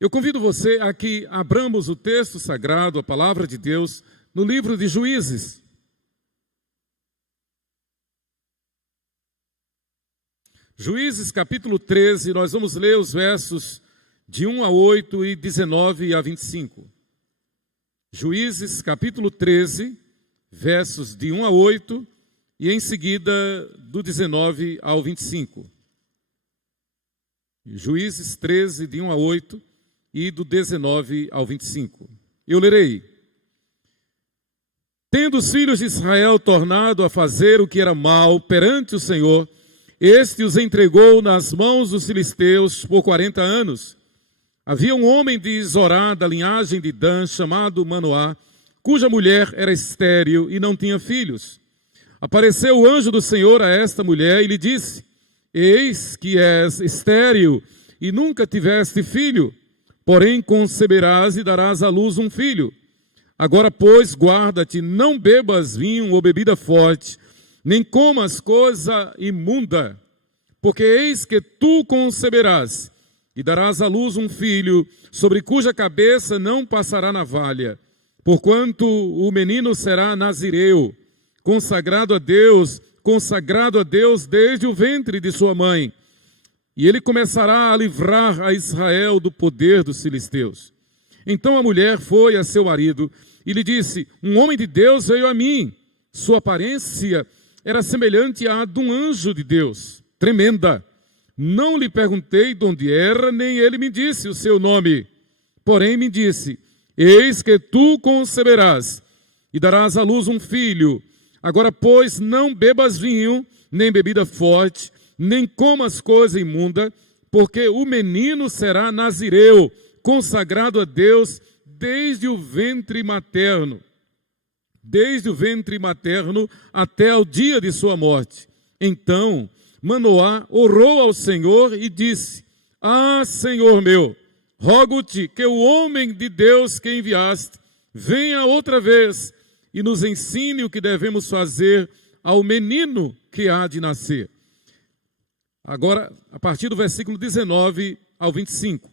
Eu convido você a que abramos o texto sagrado, a palavra de Deus, no livro de Juízes. Juízes capítulo 13, nós vamos ler os versos de 1 a 8 e 19 a 25. Juízes capítulo 13, versos de 1 a 8 e em seguida do 19 ao 25. Juízes 13, de 1 a 8 e do 19 ao 25. Eu lerei. Tendo os filhos de Israel tornado a fazer o que era mal perante o Senhor, este os entregou nas mãos dos filisteus por 40 anos. Havia um homem de Zorá, da linhagem de Dan, chamado Manoá, cuja mulher era estéril e não tinha filhos. Apareceu o anjo do Senhor a esta mulher e lhe disse: Eis que és estéril e nunca tiveste filho, porém conceberás e darás à luz um filho. Agora, pois, guarda-te, não bebas vinho ou bebida forte, nem comas coisa imunda, porque eis que tu conceberás e darás à luz um filho, sobre cuja cabeça não passará navalha, porquanto o menino será nazireu, consagrado a Deus desde o ventre de sua mãe. E ele começará a livrar a Israel do poder dos filisteus. Então a mulher foi a seu marido e lhe disse: Um homem de Deus veio a mim. Sua aparência era semelhante à de um anjo de Deus, tremenda. Não lhe perguntei de onde era, nem ele me disse o seu nome. Porém me disse: Eis que tu conceberás e darás à luz um filho. Agora, pois, não bebas vinho, nem bebida forte, nem comas coisa imunda, porque o menino será nazireu, consagrado a Deus desde o ventre materno até o dia de sua morte. Então Manoá orou ao Senhor e disse: Ah, Senhor meu, rogo-te que o homem de Deus que enviaste venha outra vez e nos ensine o que devemos fazer ao menino que há de nascer. Agora, a partir do versículo 19 ao 25.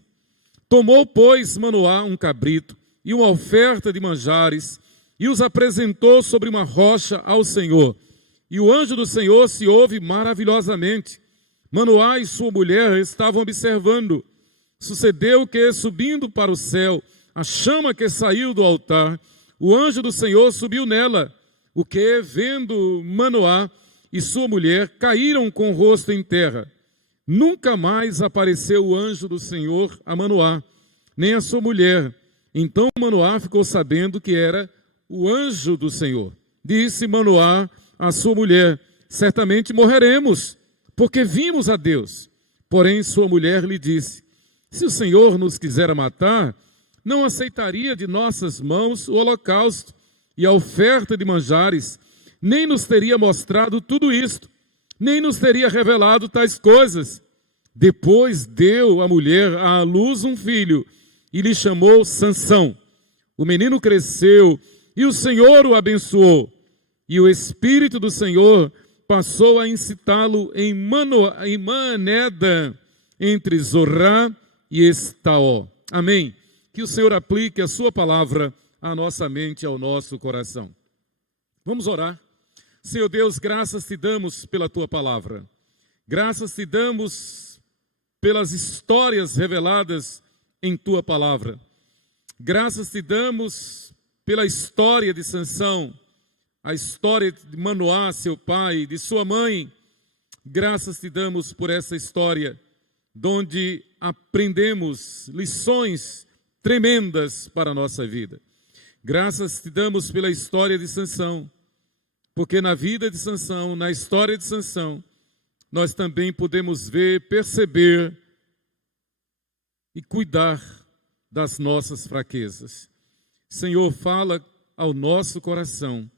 Tomou, pois, Manoá um cabrito e uma oferta de manjares e os apresentou sobre uma rocha ao Senhor. E o anjo do Senhor se ouve maravilhosamente. Manoá e sua mulher estavam observando. Sucedeu que, subindo para o céu, a chama que saiu do altar, o anjo do Senhor subiu nela, o que, vendo Manoá e sua mulher, caíram com o rosto em terra. Nunca mais apareceu o anjo do Senhor a Manoá, nem a sua mulher. Então Manoá ficou sabendo que era o anjo do Senhor. Disse Manoá à sua mulher: Certamente morreremos, porque vimos a Deus. Porém sua mulher lhe disse: Se o Senhor nos quisera matar, não aceitaria de nossas mãos o holocausto e a oferta de manjares, nem nos teria mostrado tudo isto, nem nos teria revelado tais coisas. Depois deu a mulher à luz um filho e lhe chamou Sansão. O menino cresceu e o Senhor o abençoou. E o Espírito do Senhor passou a incitá-lo em Maneda, entre Zorá e Estaó. Amém. Que o Senhor aplique a sua palavra à nossa mente e ao nosso coração. Vamos orar. Senhor Deus, graças te damos pela tua palavra. Graças te damos pelas histórias reveladas em tua palavra. Graças te damos pela história de Sansão, a história de Manoá, seu pai, de sua mãe. Graças te damos por essa história, onde aprendemos lições tremendas para a nossa vida. Graças te damos pela história de Sansão, porque na vida de Sansão, na história de Sansão, nós também podemos ver, perceber e cuidar das nossas fraquezas. Senhor, fala ao nosso coração,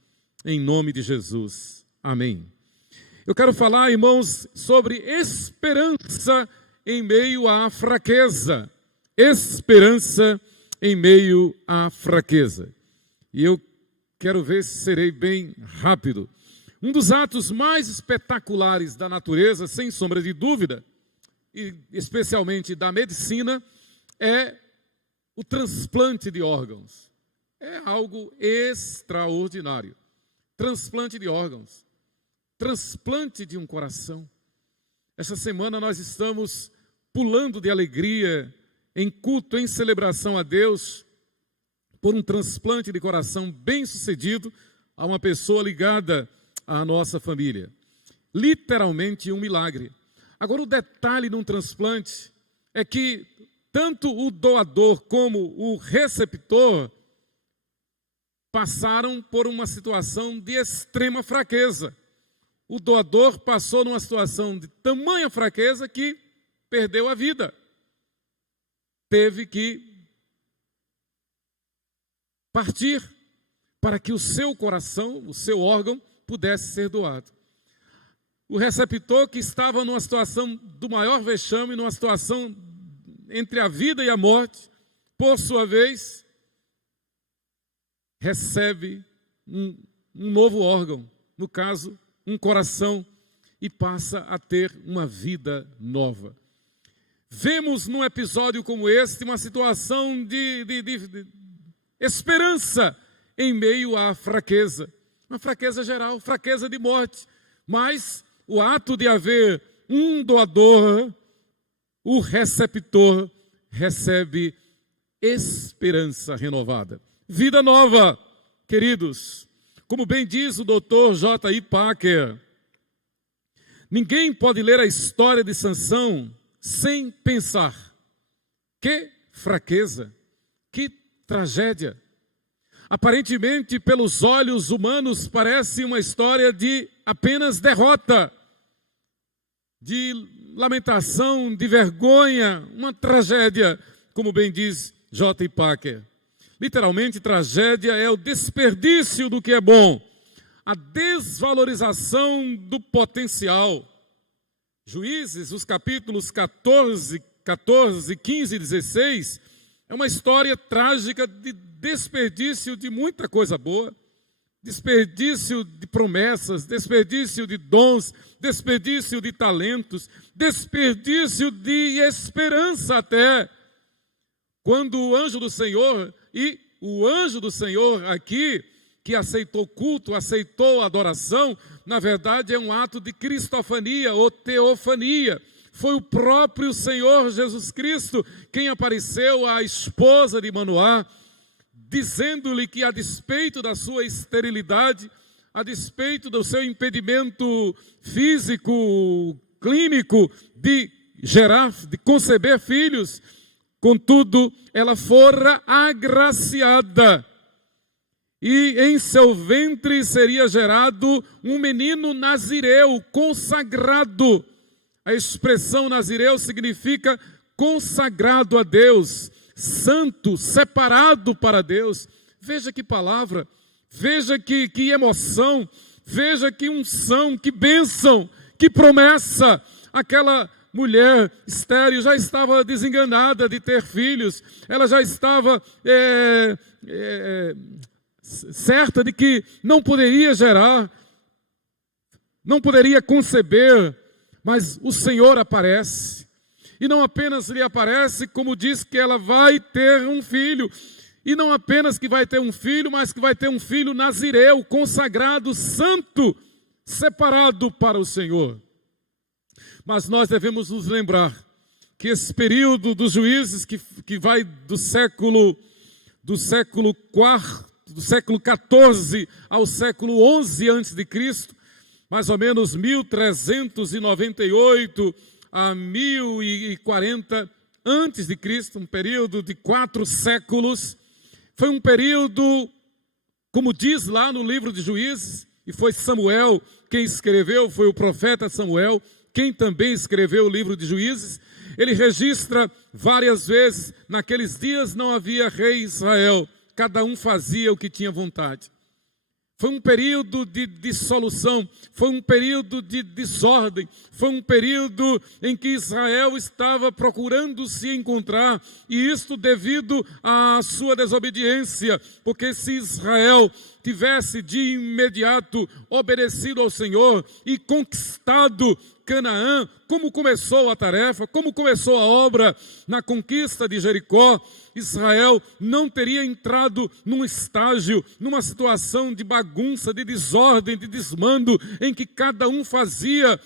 em nome de Jesus. Amém. Eu quero falar, irmãos, sobre esperança em meio à fraqueza. Esperança em meio à fraqueza. E eu quero ver se serei bem rápido. Um dos atos mais espetaculares da natureza, sem sombra de dúvida, e especialmente da medicina, é o transplante de órgãos. É algo extraordinário. Transplante de órgãos. Transplante de um coração. Essa semana nós estamos pulando de alegria, em culto, em celebração a Deus, por um transplante de coração bem sucedido a uma pessoa ligada à nossa família. Literalmente um milagre. Agora, o detalhe de um transplante é que tanto o doador como o receptor passaram por uma situação de extrema fraqueza. O doador passou numa situação de tamanha fraqueza que perdeu a vida. Teve que partir para que o seu coração, o seu órgão, pudesse ser doado. O receptor, que estava numa situação do maior vexame, numa situação entre a vida e a morte, por sua vez, recebe um novo órgão, no caso, um coração, e passa a ter uma vida nova. Vemos num episódio como este uma situação de esperança em meio à fraqueza. Uma fraqueza geral, fraqueza de morte. Mas o ato de haver um doador, o receptor recebe esperança renovada. Vida nova, queridos. Como bem diz o Dr. J.I. Packer, ninguém pode ler a história de Sansão sem pensar: que fraqueza, que tragédia. Aparentemente, pelos olhos humanos, parece uma história de apenas derrota, de lamentação, de vergonha, uma tragédia, como bem diz J.I. Packer. Literalmente, tragédia é o desperdício do que é bom, a desvalorização do potencial. Juízes, os capítulos 14, 15 e 16, é uma história trágica de desperdício de muita coisa boa, desperdício de promessas, desperdício de dons, desperdício de talentos, desperdício de esperança até. Quando o anjo do Senhor, e o anjo do Senhor aqui, que aceitou culto, aceitou adoração, na verdade é um ato de cristofania ou teofania. Foi o próprio Senhor Jesus Cristo quem apareceu à esposa de Manoá, dizendo-lhe que, a despeito da sua esterilidade, a despeito do seu impedimento físico, clínico, de gerar, de conceber filhos, contudo, ela fora agraciada, e em seu ventre seria gerado um menino nazireu, consagrado. A expressão nazireu significa consagrado a Deus, santo, separado para Deus. Veja que palavra, veja que emoção, veja que unção, que bênção, que promessa. Aquela mulher estéril já estava desenganada de ter filhos, ela já estava certa de que não poderia gerar, não poderia conceber, mas o Senhor aparece. E não apenas lhe aparece, como diz que ela vai ter um filho. E não apenas que vai ter um filho, mas que vai ter um filho nazireu, consagrado, santo, separado para o Senhor. Mas nós devemos nos lembrar que esse período dos juízes, que vai do século IV, do século XIV ao século XI a.C., mais ou menos 1398 a 1040 antes de Cristo, um período de 4 séculos. Foi um período, como diz lá no livro de Juízes, e foi Samuel quem escreveu, foi o profeta Samuel quem também escreveu o livro de Juízes. Ele registra várias vezes: naqueles dias não havia rei em Israel, cada um fazia o que tinha vontade. Foi um período de dissolução, foi um período de desordem, foi um período em que Israel estava procurando se encontrar, e isto devido à sua desobediência, porque se Israel tivesse de imediato obedecido ao Senhor e conquistado Canaã, como começou a tarefa, como começou a obra na conquista de Jericó, Israel não teria entrado num estágio, numa situação de bagunça, de desordem, de desmando, em que cada um fazia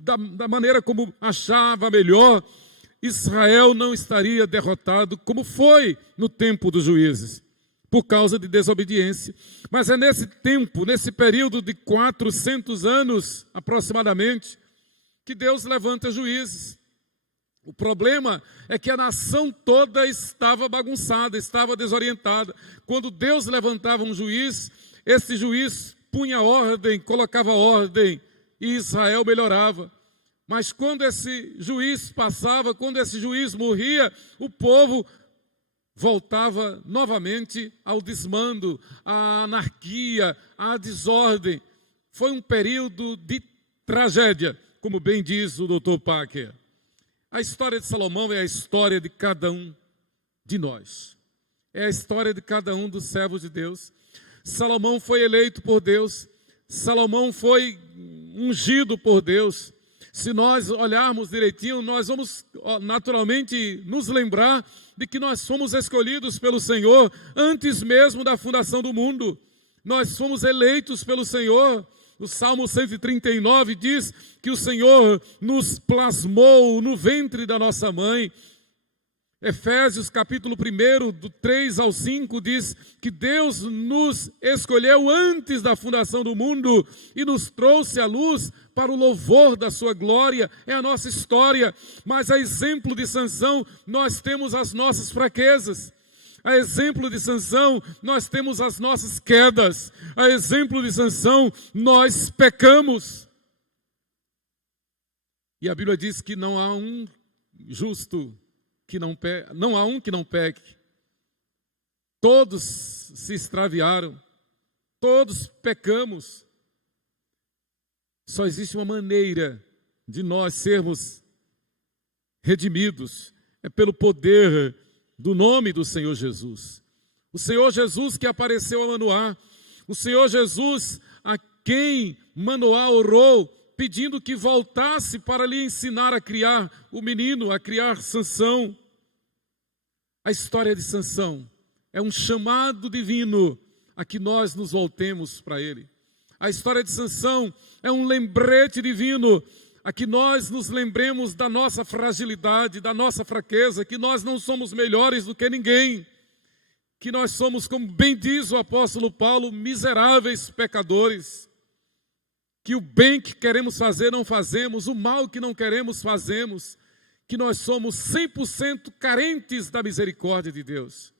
da maneira como achava melhor. Israel não estaria derrotado como foi no tempo dos juízes, por causa de desobediência. Mas é nesse tempo, nesse período de 400 anos aproximadamente, que Deus levanta juízes. O problema é que a nação toda estava bagunçada, estava desorientada. Quando Deus levantava um juiz, esse juiz punha ordem, colocava ordem, e Israel melhorava. Mas quando esse juiz passava, quando esse juiz morria, o povo voltava novamente ao desmando, à anarquia, à desordem. Foi um período de tragédia, como bem diz o Dr. Packer. A história de Salomão é a história de cada um de nós. É a história de cada um dos servos de Deus. Salomão foi eleito por Deus. Salomão foi ungido por Deus. Se nós olharmos direitinho, nós vamos naturalmente nos lembrar de que nós fomos escolhidos pelo Senhor antes mesmo da fundação do mundo. Nós fomos eleitos pelo Senhor. O Salmo 139 diz que o Senhor nos plasmou no ventre da nossa mãe. Efésios capítulo 1, do 3 ao 5, diz que Deus nos escolheu antes da fundação do mundo e nos trouxe à luz para o louvor da sua glória. É a nossa história, mas a exemplo de Sansão, nós temos as nossas fraquezas. A exemplo de Sansão, nós temos as nossas quedas. A exemplo de Sansão, nós pecamos. E a Bíblia diz que não há um justo que não há um que não peque. Todos se extraviaram, todos pecamos. Só existe uma maneira de nós sermos redimidos, é pelo poder do nome do Senhor Jesus. O Senhor Jesus que apareceu a Manoá, o Senhor Jesus a quem Manoá orou, pedindo que voltasse para lhe ensinar a criar o menino, a criar Sansão. A história de Sansão é um chamado divino a que nós nos voltemos para ele. A história de Sansão é um lembrete divino a que nós nos lembremos da nossa fragilidade, da nossa fraqueza, que nós não somos melhores do que ninguém, que nós somos, como bem diz o apóstolo Paulo, miseráveis pecadores, que o bem que queremos fazer não fazemos, o mal que não queremos fazemos, que nós somos 100% carentes da misericórdia de Deus,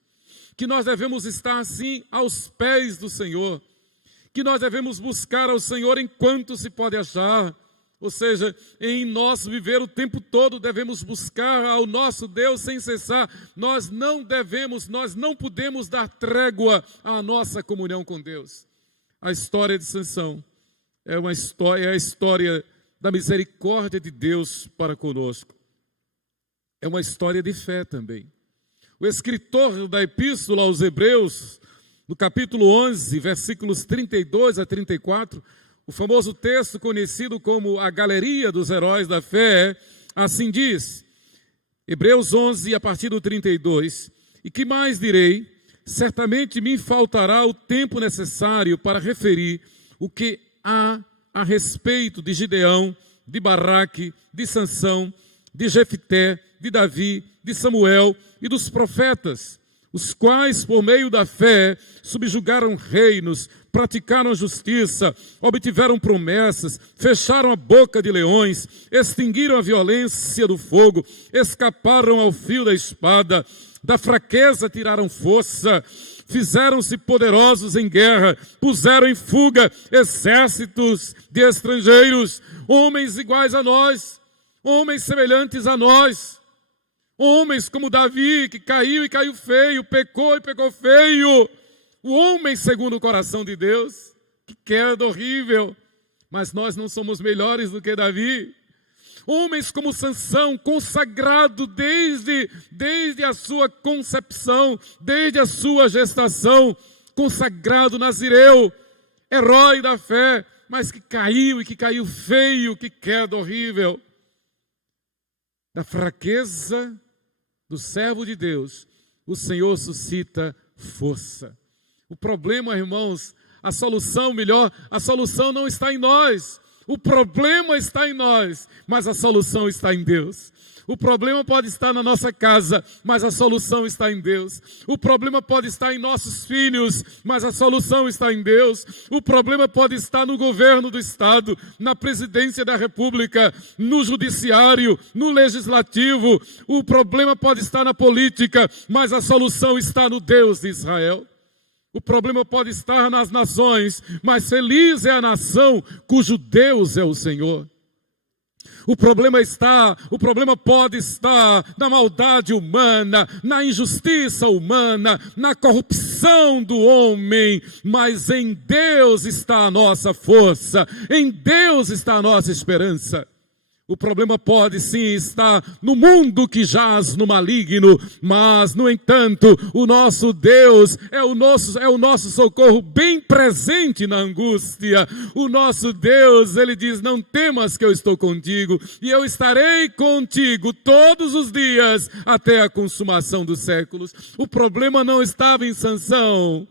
que nós devemos estar assim aos pés do Senhor, que nós devemos buscar ao Senhor enquanto se pode achar, ou seja, em nós viver o tempo todo, devemos buscar ao nosso Deus sem cessar. Nós não podemos dar trégua à nossa comunhão com Deus. A história de Sansão é a história da misericórdia de Deus para conosco. É uma história de fé também. O escritor da Epístola aos Hebreus, no capítulo 11, versículos 32 a 34, o famoso texto conhecido como a Galeria dos Heróis da Fé, assim diz, Hebreus 11, a partir do 32, e que mais direi? Certamente me faltará o tempo necessário para referir o que há a respeito de Gideão, de Baraque, de Sansão, de Jefité, de Davi, de Samuel e dos profetas, os quais, por meio da fé, subjugaram reinos, praticaram justiça, obtiveram promessas, fecharam a boca de leões, extinguiram a violência do fogo, escaparam ao fio da espada, da fraqueza tiraram força, fizeram-se poderosos em guerra, puseram em fuga exércitos de estrangeiros, homens iguais a nós, homens semelhantes a nós, homens como Davi, que caiu e caiu feio, pecou e pecou feio. O homem segundo o coração de Deus, que queda horrível, mas nós não somos melhores do que Davi. Homens como Sansão, consagrado desde a sua concepção, desde a sua gestação, consagrado nazireu, herói da fé, mas que caiu e que caiu feio, que queda horrível. Da fraqueza do servo de Deus, o Senhor suscita força. O problema, irmãos, a solução não está em nós. O problema está em nós, mas a solução está em Deus. O problema pode estar na nossa casa, mas a solução está em Deus. O problema pode estar em nossos filhos, mas a solução está em Deus. O problema pode estar no governo do Estado, na presidência da República, no judiciário, no legislativo. O problema pode estar na política, mas a solução está no Deus de Israel. O problema pode estar nas nações, mas feliz é a nação cujo Deus é o Senhor. O problema pode estar na maldade humana, na injustiça humana, na corrupção do homem, mas em Deus está a nossa força, em Deus está a nossa esperança. O problema pode sim estar no mundo que jaz no maligno, mas, no entanto, o nosso Deus é o nosso socorro bem presente na angústia. O nosso Deus, Ele diz, não temas que eu estou contigo, e eu estarei contigo todos os dias até a consumação dos séculos. O problema não estava em Sansão.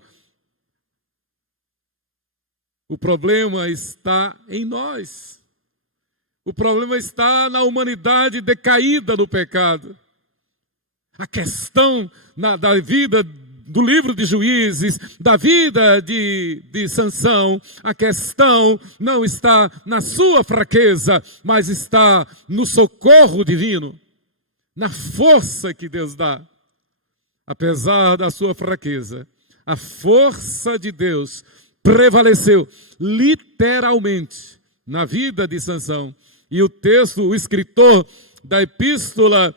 O problema está em nós. O problema está na humanidade decaída no pecado. A questão da vida do livro de Juízes, da vida de Sansão, a questão não está na sua fraqueza, mas está no socorro divino, na força que Deus dá. Apesar da sua fraqueza, a força de Deus prevaleceu literalmente na vida de Sansão. E o escritor da epístola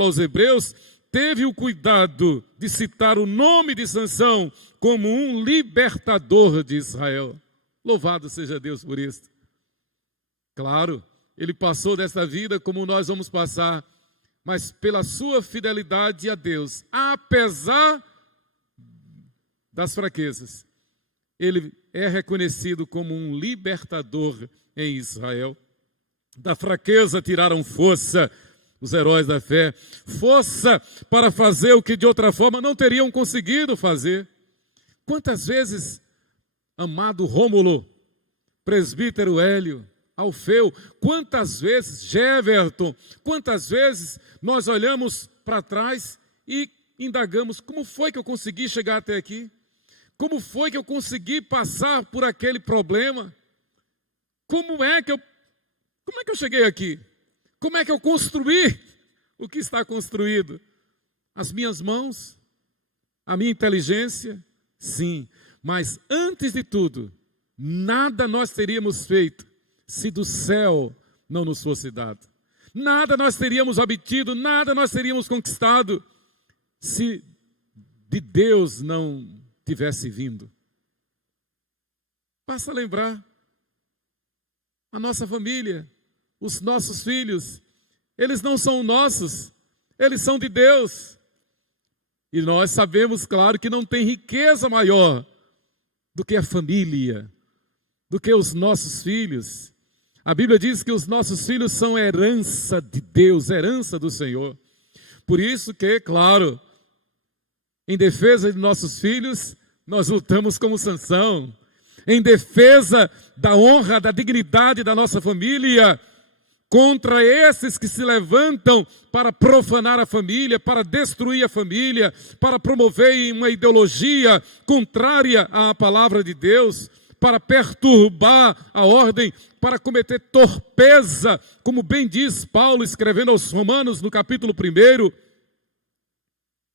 aos Hebreus, teve o cuidado de citar o nome de Sansão como um libertador de Israel. Louvado seja Deus por isso. Claro, ele passou dessa vida como nós vamos passar, mas pela sua fidelidade a Deus, apesar das fraquezas, ele é reconhecido como um libertador em Israel. Da fraqueza tiraram força os heróis da fé, força para fazer o que de outra forma não teriam conseguido fazer. Quantas vezes, amado Rômulo, presbítero Hélio, Alfeu, quantas vezes, Geverton, quantas vezes nós olhamos para trás e indagamos, como foi que eu consegui chegar até aqui? Como foi que eu consegui passar por aquele problema? Como é que eu cheguei aqui? Como é que eu construí o que está construído? As minhas mãos? A minha inteligência? Sim. Mas antes de tudo, nada nós teríamos feito se do céu não nos fosse dado. Nada nós teríamos obtido, nada nós teríamos conquistado se de Deus não tivesse vindo. Basta lembrar, a nossa família, os nossos filhos, eles não são nossos, eles são de Deus. E nós sabemos, claro, que não tem riqueza maior do que a família, do que os nossos filhos. A Bíblia diz que os nossos filhos são herança de Deus, herança do Senhor. Por isso que, claro, em defesa de nossos filhos, nós lutamos como Sansão. Em defesa da honra, da dignidade da nossa família, contra esses que se levantam para profanar a família, para destruir a família, para promover uma ideologia contrária à palavra de Deus, para perturbar a ordem, para cometer torpeza, como bem diz Paulo escrevendo aos Romanos no capítulo 1,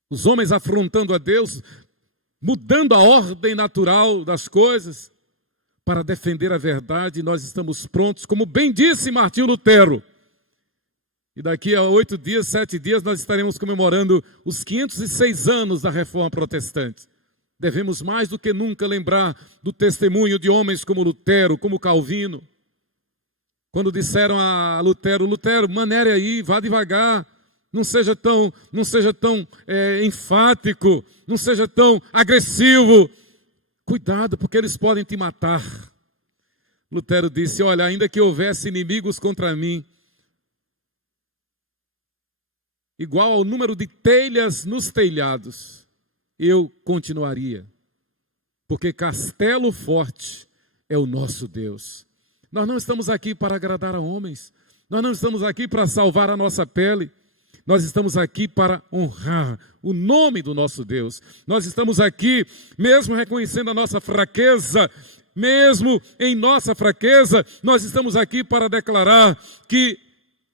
os homens afrontando a Deus, mudando a ordem natural das coisas, para defender a verdade. Nós estamos prontos, como bem disse Martinho Lutero. E daqui a 7 dias, nós estaremos comemorando os 506 anos da Reforma Protestante. Devemos mais do que nunca lembrar do testemunho de homens como Lutero, como Calvino. Quando disseram a Lutero, manere aí, vá devagar. Não seja tão enfático, não seja tão agressivo. Cuidado, porque eles podem te matar. Lutero disse, olha, ainda que houvesse inimigos contra mim, igual ao número de telhas nos telhados, eu continuaria. Porque castelo forte é o nosso Deus. Nós não estamos aqui para agradar a homens. Nós não estamos aqui para salvar a nossa pele. Nós estamos aqui para honrar o nome do nosso Deus. Nós estamos aqui, mesmo reconhecendo a nossa fraqueza, mesmo em nossa fraqueza, nós estamos aqui para declarar que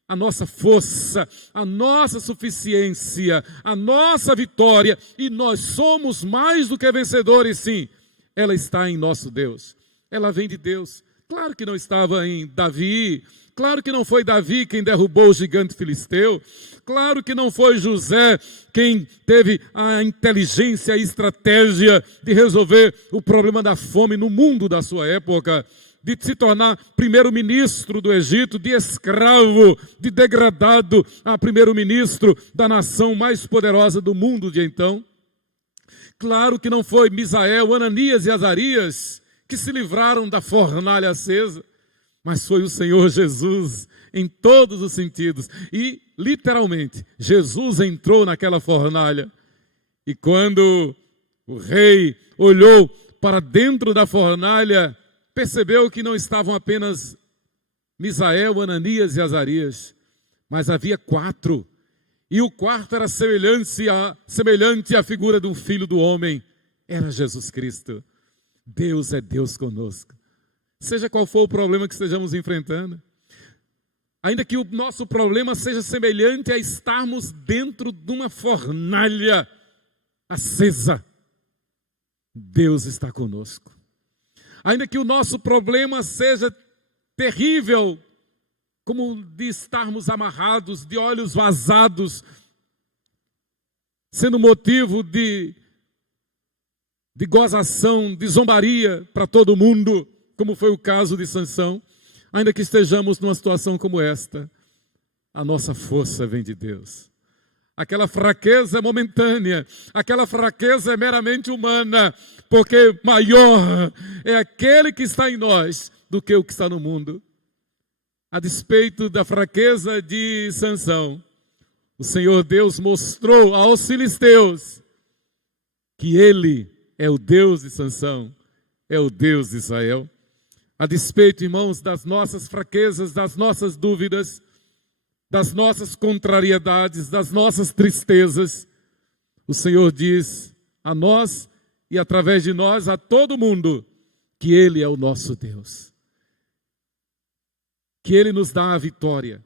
a nossa força, a nossa suficiência, a nossa vitória, e nós somos mais do que vencedores, sim, ela está em nosso Deus. Ela vem de Deus. Claro que não estava em Davi, claro que não foi Davi quem derrubou o gigante filisteu, claro que não foi José quem teve a inteligência, a estratégia de resolver o problema da fome no mundo da sua época, de se tornar primeiro-ministro do Egito, de escravo, de degradado a primeiro-ministro da nação mais poderosa do mundo de então. Claro que não foi Misael, Ananias e Azarias que se livraram da fornalha acesa, mas foi o Senhor Jesus em todos os sentidos. E, literalmente, Jesus entrou naquela fornalha. E quando o rei olhou para dentro da fornalha, percebeu que não estavam apenas Misael, Ananias e Azarias, mas havia 4. E o quarto era semelhante à figura de um filho do homem. Era Jesus Cristo. Deus é Deus conosco. Seja qual for o problema que estejamos enfrentando, ainda que o nosso problema seja semelhante a estarmos dentro de uma fornalha acesa, Deus está conosco. Ainda que o nosso problema seja terrível, como de estarmos amarrados, de olhos vazados, sendo motivo de gozação, de zombaria para todo mundo, como foi o caso de Sansão, ainda que estejamos numa situação como esta, a nossa força vem de Deus. Aquela fraqueza é momentânea, aquela fraqueza é meramente humana, porque maior é aquele que está em nós do que o que está no mundo. A despeito da fraqueza de Sansão, o Senhor Deus mostrou aos filisteus que Ele é o Deus de Sansão, é o Deus de Israel. A despeito, irmãos, das nossas fraquezas, das nossas dúvidas, das nossas contrariedades, das nossas tristezas, o Senhor diz a nós e através de nós a todo mundo que Ele é o nosso Deus, que Ele nos dá a vitória.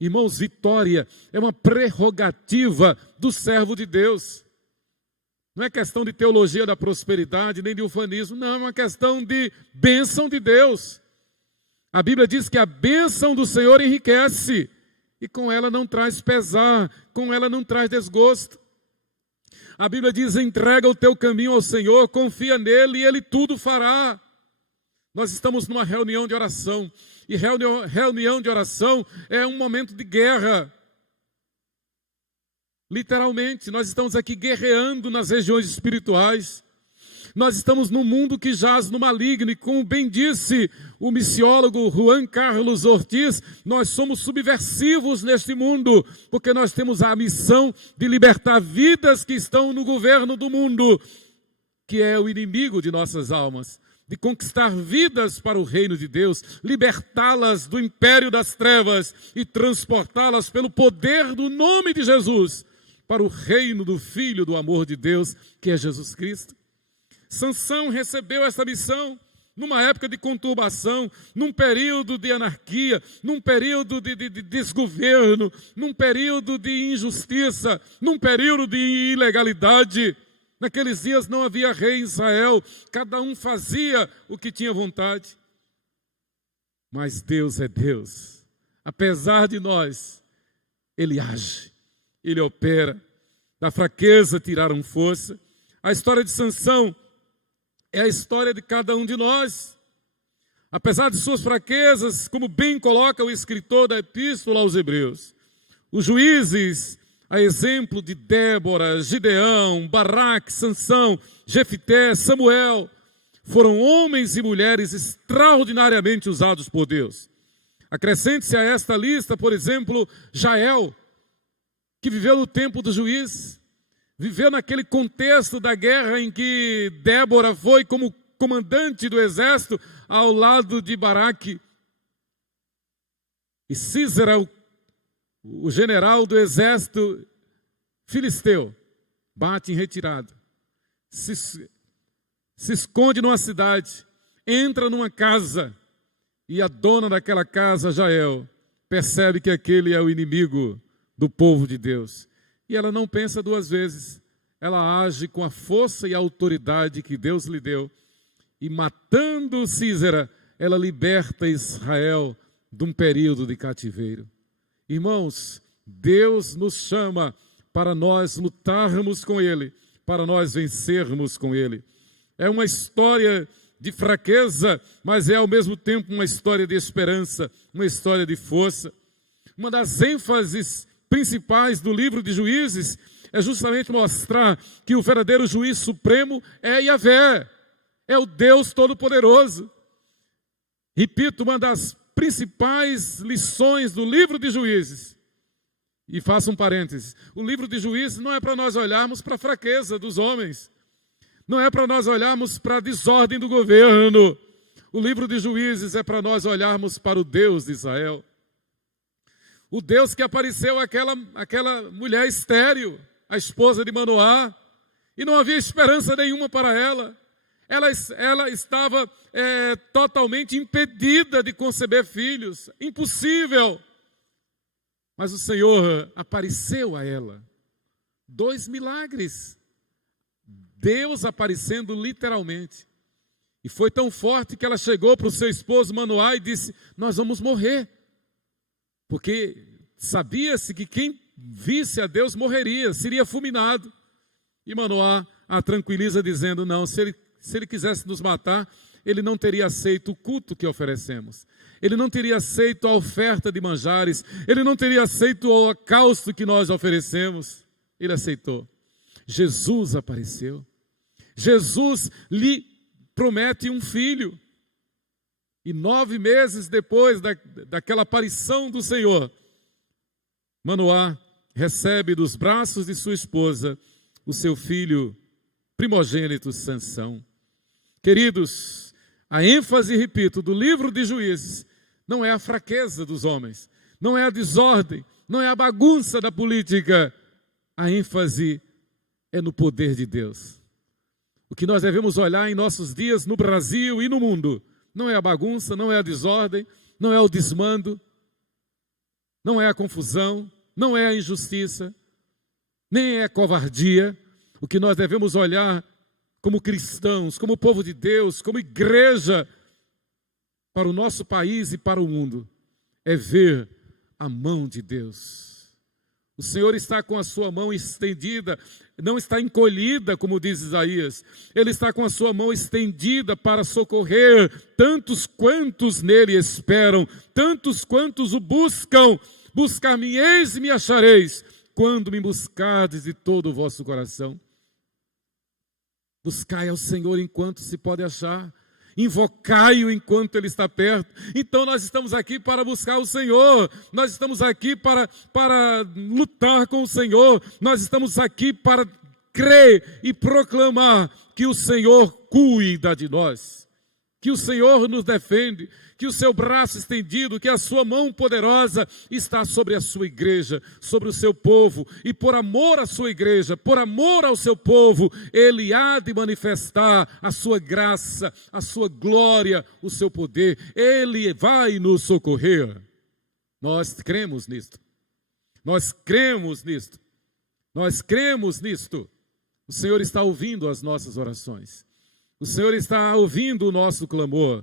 Irmãos, vitória é uma prerrogativa do servo de Deus. Não é questão de teologia da prosperidade, nem de ufanismo, não, é uma questão de bênção de Deus. A Bíblia diz que a bênção do Senhor enriquece, e com ela não traz pesar, com ela não traz desgosto. A Bíblia diz, entrega o teu caminho ao Senhor, confia nele e Ele tudo fará. Nós estamos numa reunião de oração, e reunião de oração é um momento de guerra. Literalmente, nós estamos aqui guerreando nas regiões espirituais. Nós estamos num mundo que jaz no maligno, e como bem disse o missiólogo Juan Carlos Ortiz, nós somos subversivos neste mundo, porque nós temos a missão de libertar vidas que estão no governo do mundo, que é o inimigo de nossas almas, de conquistar vidas para o reino de Deus, libertá-las do império das trevas e transportá-las pelo poder do nome de Jesus para o reino do Filho do amor de Deus, que é Jesus Cristo. Sansão recebeu essa missão numa época de conturbação, num período de anarquia, num período de desgoverno, num período de injustiça, num período de ilegalidade. Naqueles dias não havia rei em Israel, cada um fazia o que tinha vontade. Mas Deus é Deus. Apesar de nós, Ele age, Ele opera. Da fraqueza tiraram força. A história de Sansão é a história de cada um de nós. Apesar de suas fraquezas, como bem coloca o escritor da Epístola aos Hebreus, os juízes, a exemplo de Débora, Gideão, Baraque, Sansão, Jefité, Samuel, foram homens e mulheres extraordinariamente usados por Deus. Acrescente-se a esta lista, por exemplo, Jael, que viveu no tempo do juiz, viveu naquele contexto da guerra em que Débora foi como comandante do exército ao lado de Baraque. E Sísera, o general do exército filisteu, bate em retirada, se esconde numa cidade, entra numa casa, e a dona daquela casa, Jael, percebe que aquele é o inimigo do povo de Deus. E ela não pensa duas vezes, ela age com a força e a autoridade que Deus lhe deu, e matando Sísera, ela liberta Israel de um período de cativeiro. Irmãos, Deus nos chama para nós lutarmos com Ele, para nós vencermos com Ele. É uma história de fraqueza, mas é ao mesmo tempo uma história de esperança, uma história de força. Uma das ênfases principais do livro de Juízes é justamente mostrar que o verdadeiro juiz supremo é Yahvé, é o Deus Todo-Poderoso. Repito, uma das principais lições do livro de Juízes, e faço um parênteses, o livro de Juízes não é para nós olharmos para a fraqueza dos homens, não é para nós olharmos para a desordem do governo. O livro de Juízes é para nós olharmos para o Deus de Israel, o Deus que apareceu àquela mulher estéril, a esposa de Manoá, e não havia esperança nenhuma para ela. Ela estava totalmente impedida de conceber filhos, impossível. Mas o Senhor apareceu a ela. 2 milagres. Deus aparecendo literalmente. E foi tão forte que ela chegou para o seu esposo Manoá e disse: nós vamos morrer. Porque sabia-se que quem visse a Deus morreria, seria fulminado. E Manoá a tranquiliza dizendo: não, se ele quisesse nos matar, ele não teria aceito o culto que oferecemos. Ele não teria aceito a oferta de manjares. Ele não teria aceito o holocausto que nós oferecemos. Ele aceitou. Jesus apareceu. Jesus lhe promete um filho. E 9 meses depois daquela aparição do Senhor, Manoá recebe dos braços de sua esposa o seu filho primogênito Sansão. Queridos, a ênfase, repito, do livro de Juízes não é a fraqueza dos homens, não é a desordem, não é a bagunça da política. A ênfase é no poder de Deus. O que nós devemos olhar em nossos dias no Brasil e no mundo não é a bagunça, não é a desordem, não é o desmando, não é a confusão, não é a injustiça, nem é a covardia. O que nós devemos olhar como cristãos, como povo de Deus, como igreja, para o nosso país e para o mundo, é ver a mão de Deus. O Senhor está com a sua mão estendida, não está encolhida, como diz Isaías. Ele está com a sua mão estendida para socorrer tantos quantos nele esperam, tantos quantos o buscam. Buscar-me-eis e me achareis, quando me buscardes de todo o vosso coração. Buscai ao Senhor enquanto se pode achar, invocai-o enquanto Ele está perto. Então nós estamos aqui para buscar o Senhor, nós estamos aqui para lutar com o Senhor, nós estamos aqui para crer e proclamar que o Senhor cuida de nós, que o Senhor nos defende, que o seu braço estendido, que a sua mão poderosa está sobre a sua igreja, sobre o seu povo, e por amor à sua igreja, por amor ao seu povo, Ele há de manifestar a sua graça, a sua glória, o seu poder. Ele vai nos socorrer. Nós cremos nisto. Nós cremos nisto. Nós cremos nisto. O Senhor está ouvindo as nossas orações. O Senhor está ouvindo o nosso clamor.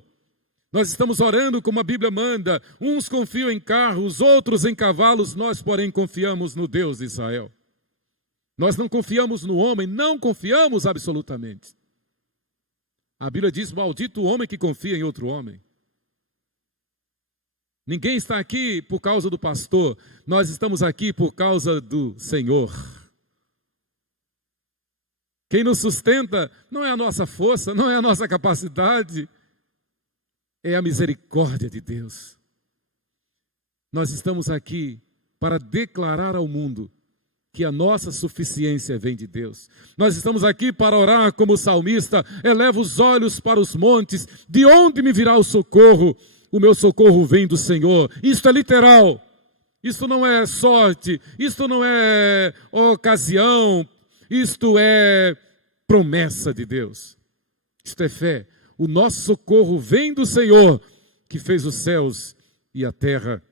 Nós estamos orando como a Bíblia manda. Uns confiam em carros, outros em cavalos. Nós, porém, confiamos no Deus de Israel. Nós não confiamos no homem, não confiamos absolutamente. A Bíblia diz: maldito o homem que confia em outro homem. Ninguém está aqui por causa do pastor. Nós estamos aqui por causa do Senhor. Quem nos sustenta não é a nossa força, não é a nossa capacidade, é a misericórdia de Deus. Nós estamos aqui para declarar ao mundo que a nossa suficiência vem de Deus. Nós estamos aqui para orar como o salmista: eleva os olhos para os montes, de onde me virá o socorro? O meu socorro vem do Senhor. Isto é literal, isto não é sorte, isto não é ocasião, isto é promessa de Deus. Isto é fé. O nosso socorro vem do Senhor, que fez os céus e a terra.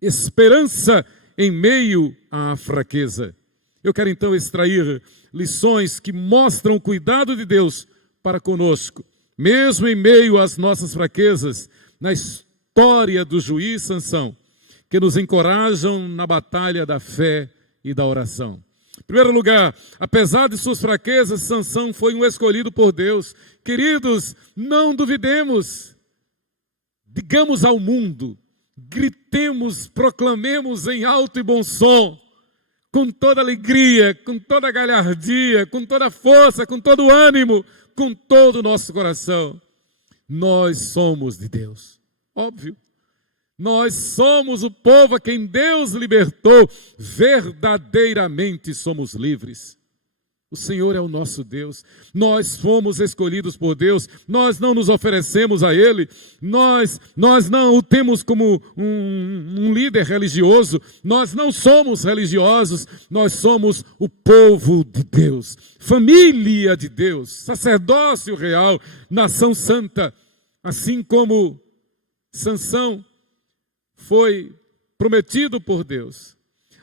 Esperança em meio à fraqueza. Eu quero então extrair lições que mostram o cuidado de Deus para conosco, mesmo em meio às nossas fraquezas, na história do juiz Sansão, que nos encorajam na batalha da fé e da oração. Em primeiro lugar, apesar de suas fraquezas, Sansão foi um escolhido por Deus. Queridos, não duvidemos, digamos ao mundo, gritemos, proclamemos em alto e bom som, com toda alegria, com toda galhardia, com toda força, com todo ânimo, com todo o nosso coração: nós somos de Deus. Óbvio, nós somos o povo a quem Deus libertou, verdadeiramente somos livres. O Senhor é o nosso Deus, nós fomos escolhidos por Deus, nós não nos oferecemos a Ele, nós não o temos como um líder religioso, nós não somos religiosos, nós somos o povo de Deus, família de Deus, sacerdócio real, nação santa. Assim como Sansão foi prometido por Deus,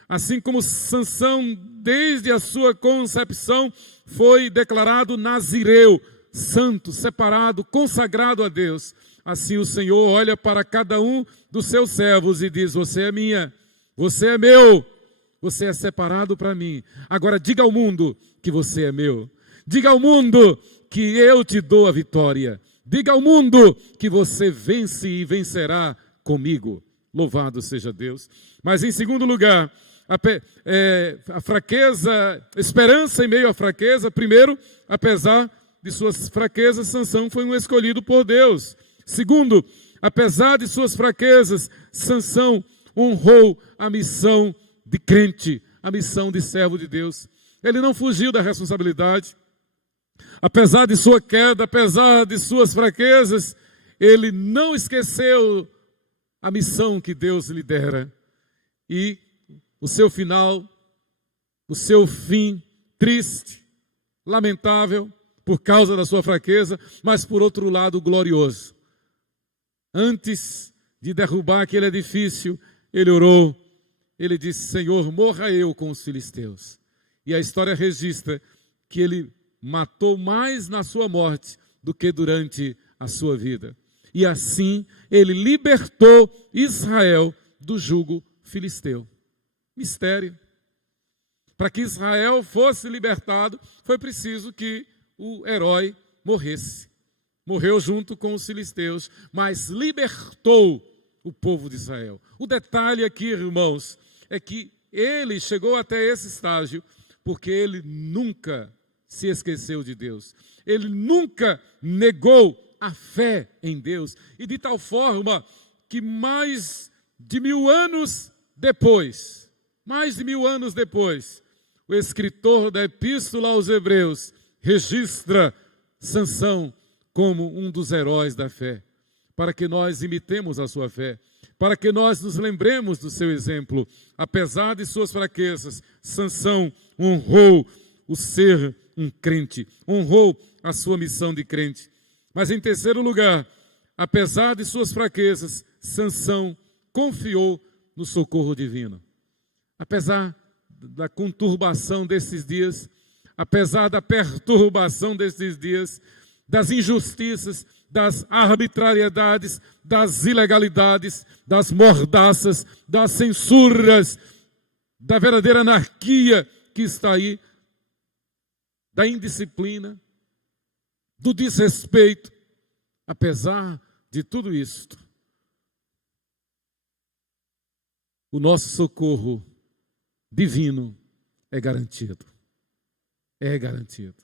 assim como Sansão, desde a sua concepção, foi declarado nazireu, santo, separado, consagrado a Deus, assim o Senhor olha para cada um dos seus servos e diz: você é minha, você é meu, você é separado para mim. Agora diga ao mundo que você é meu, diga ao mundo que eu te dou a vitória, diga ao mundo que você vence e vencerá comigo. Louvado seja Deus. Mas em segundo lugar, a fraqueza, esperança em meio à fraqueza. Primeiro, apesar de suas fraquezas, Sansão foi um escolhido por Deus. Segundo, apesar de suas fraquezas, Sansão honrou a missão de crente, a missão de servo de Deus. Ele não fugiu da responsabilidade. Apesar de sua queda, apesar de suas fraquezas, ele não esqueceu a missão que Deus lhe dera. E o seu final, o seu fim triste, lamentável, por causa da sua fraqueza, mas por outro lado glorioso. Antes de derrubar aquele edifício, ele orou, ele disse: Senhor, morra eu com os filisteus. E a história registra que ele matou mais na sua morte do que durante a sua vida. E assim ele libertou Israel do jugo filisteu. Mistério. Para que Israel fosse libertado, foi preciso que o herói morresse. Morreu junto com os filisteus, mas libertou o povo de Israel. O detalhe aqui, irmãos, é que ele chegou até esse estágio porque ele nunca se esqueceu de Deus. Ele nunca negou a fé em Deus. E de tal forma que mais de 1000 anos depois, o escritor da Epístola aos Hebreus registra Sansão como um dos heróis da fé, para que nós imitemos a sua fé, para que nós nos lembremos do seu exemplo. Apesar de suas fraquezas, Sansão honrou o ser um crente, honrou a sua missão de crente. Mas em terceiro lugar, apesar de suas fraquezas, Sansão confiou no socorro divino. Apesar da conturbação desses dias, apesar da perturbação desses dias, das injustiças, das arbitrariedades, das ilegalidades, das mordaças, das censuras, da verdadeira anarquia que está aí, da indisciplina, do desrespeito, apesar de tudo isto, o nosso socorro divino é garantido. É garantido.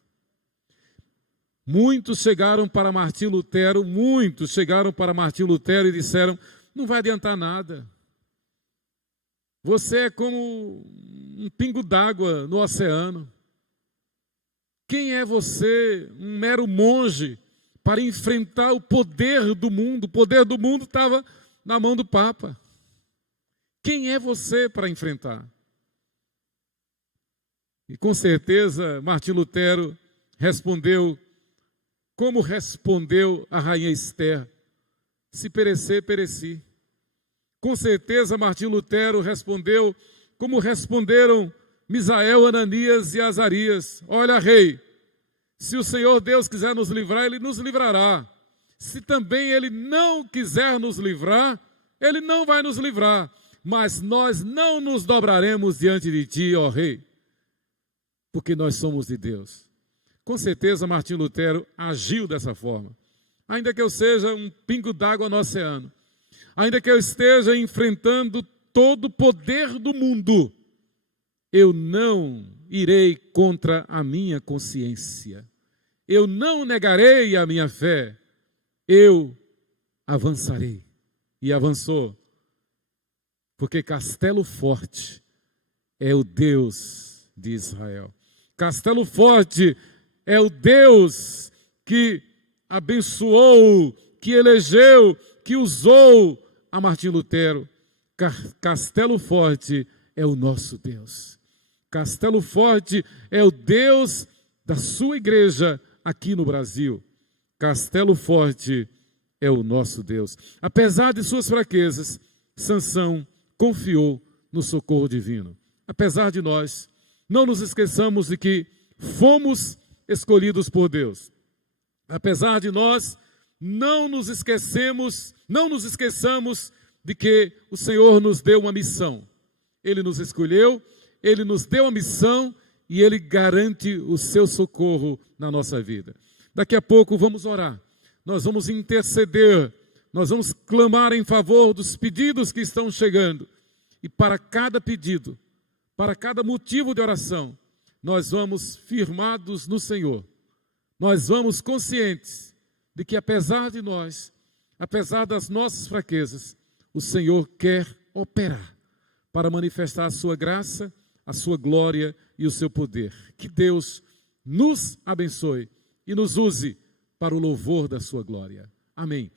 Muitos chegaram para Martim Lutero e disseram: não vai adiantar nada. Você é como um pingo d'água no oceano. Quem é você, um mero monge, para enfrentar o poder do mundo? O poder do mundo estava na mão do Papa. Quem é você para enfrentar? E com certeza Martim Lutero respondeu como respondeu a rainha Esther: se perecer, pereci. Com certeza Martim Lutero respondeu como responderam Misael, Ananias e Azarias: olha, rei, se o Senhor Deus quiser nos livrar, Ele nos livrará. Se também Ele não quiser nos livrar, Ele não vai nos livrar. Mas nós não nos dobraremos diante de Ti, ó Rei, porque nós somos de Deus. Com certeza Martim Lutero agiu dessa forma. Ainda que eu seja um pingo d'água no oceano, ainda que eu esteja enfrentando todo o poder do mundo, eu não irei contra a minha consciência. Eu não negarei a minha fé. Eu avançarei. E avançou. Porque Castelo Forte é o Deus de Israel. Castelo Forte é o Deus que abençoou, que elegeu, que usou a Martim Lutero. Castelo Forte é o nosso Deus. Castelo Forte é o Deus da sua igreja aqui no Brasil. Castelo Forte é o nosso Deus. Apesar de suas fraquezas, Sansão confiou no socorro divino. Apesar de nós, não nos esqueçamos de que fomos escolhidos por Deus. Apesar de nós, não nos esqueçamos de que o Senhor nos deu uma missão. Ele nos escolheu, Ele nos deu a missão e Ele garante o seu socorro na nossa vida. Daqui a pouco vamos orar, nós vamos interceder, nós vamos clamar em favor dos pedidos que estão chegando. E para cada pedido, para cada motivo de oração, nós vamos firmados no Senhor. Nós vamos conscientes de que apesar de nós, apesar das nossas fraquezas, o Senhor quer operar para manifestar a sua graça, a sua glória e o seu poder. Que Deus nos abençoe e nos use para o louvor da sua glória. Amém.